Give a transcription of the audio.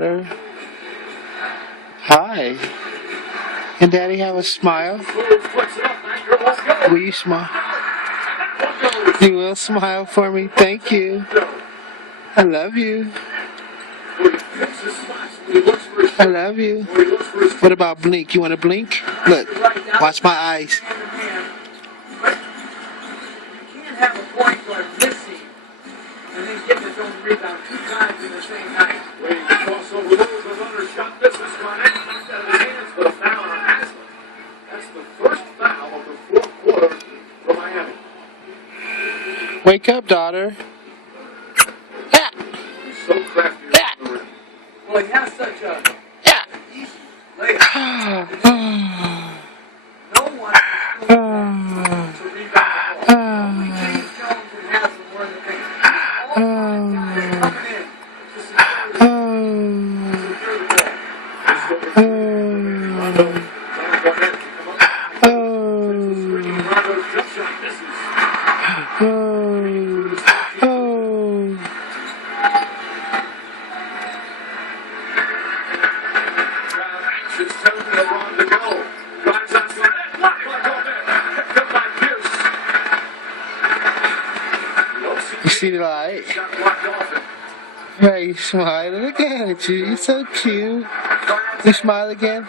daughter. Hi. Can Daddy have a smile? Will you smile? You will smile for me? Thank you. I love you. I love you. What about blink? You want to blink? Look, watch my eyes. You can't have a point guard missing and then getting his own rebound 2 times in the same night. Waiting to cross over those, the runner shot this is gone in, knocked out of his hands, but a foul on Haslem. That's the first foul of the fourth quarter for Miami. Wake up, daughter. Ah! He's so crafty. Ah! Well, he has such a Ah! easy layup. No one is going to rebound the ball. Only James Jones and Haslem were in the paint. All 5 guys coming in to secure the ball. Rondo, John Garnett to come up. Screen, Rondo's jump shot misses. Actions telling LeBron to go. Drives on Garnett, blocked by Garnett. Picked up by Pierce. You see the light? Shot blocked off it. Hey, you smiling again at you. You're so cute. You smile again?